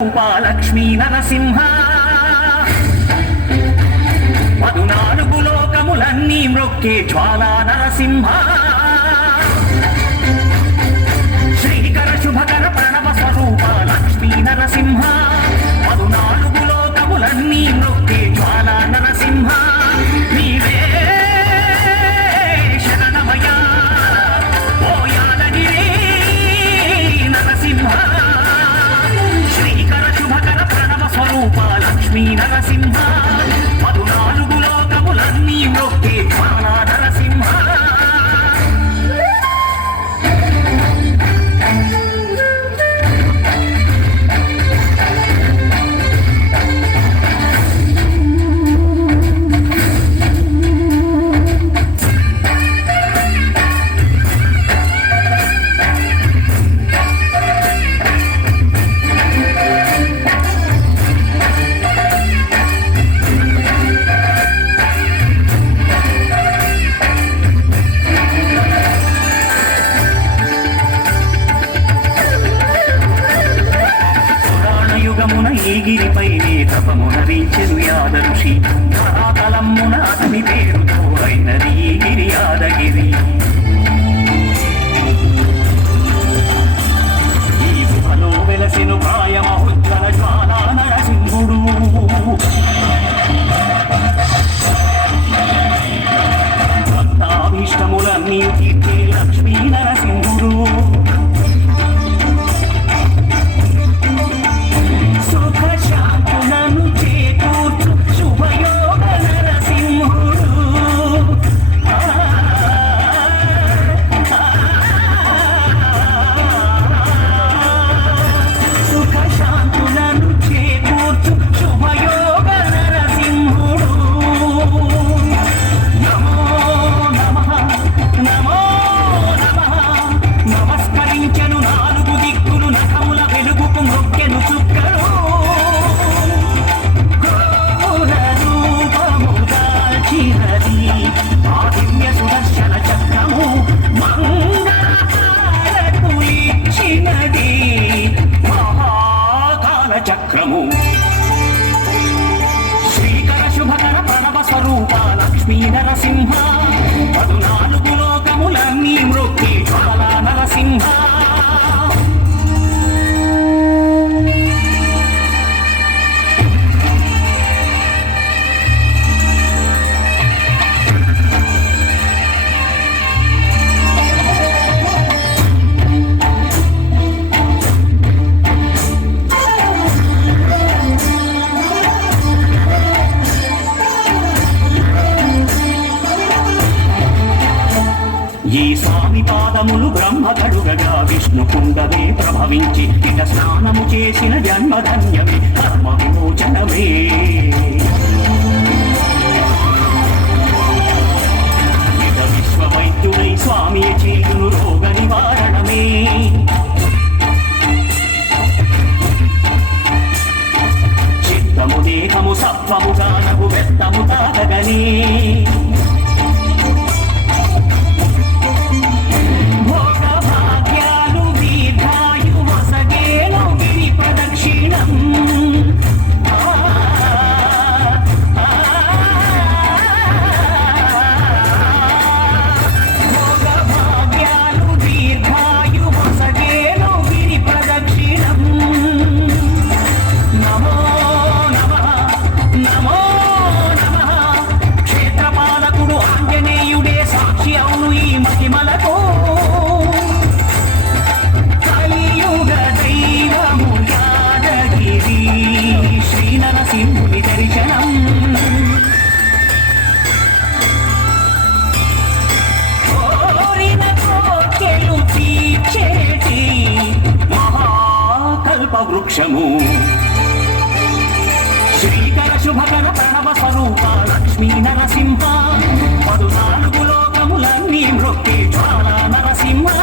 లక్ష్మీ నరసింహ 14 లోకములన్నీ మ్రొక్కే జ్వాలా నరసింహ శ్రీకర శుభకర ప్రణవ స్వరూప లక్ష్మీ నరసింహ 14 లోకములన్నీ మ్రొక్కే జ్వాలా నరసింహ నీవే శరణమయ ఓ యాదగిరి నరసింహ స్వరూప లక్ష్మీ నరసింహ 14 లోకములన్నీ మ్రొక్కే జ్వాలా నరసింహ గిరిపైనే తపమునరించెను యాదఋషి ధరాతలమ్మున అతని పేరుతో అయినది గిరి యాదగిరి ఈ గుహలో వెలసెను ప్రాయమహోజ్వల జ్వాలా నరసింహుడు భక్తాభీష్టములన్నీ తీర్చే లక్ష్మీ నరసింహుడు చక్రము శ్రీకర శుభకర ప్రణవ స్వరూప లక్ష్మీ నరసింహ 14 లోకములన్నీ మ్రొక్కే జ్వాలా నరసింహ ఈ స్వామి పాదములు బ్రహ్మ కడుగగా విష్ణు కుండవే ప్రభవించి ఇట స్నానము చేసిన జన్మధన్యమే కర్మ విమోచనమే ఇట విశ్వవైద్యుడై స్వామి చేయును రోగ నివారణమే చిత్తము దేహము సత్వముగా నగు వ్యక్తము తాగగనే సింహుని దర్శనం కోరిన కోర్కెలు తీర్చేటి మహాకల్ప వృక్షము శ్రీకర శుభకర ప్రణవ స్వరూప లక్ష్మీ నరసింహ 14 లోకములన్నీ మ్రొక్కే జ్వాలా నరసింహ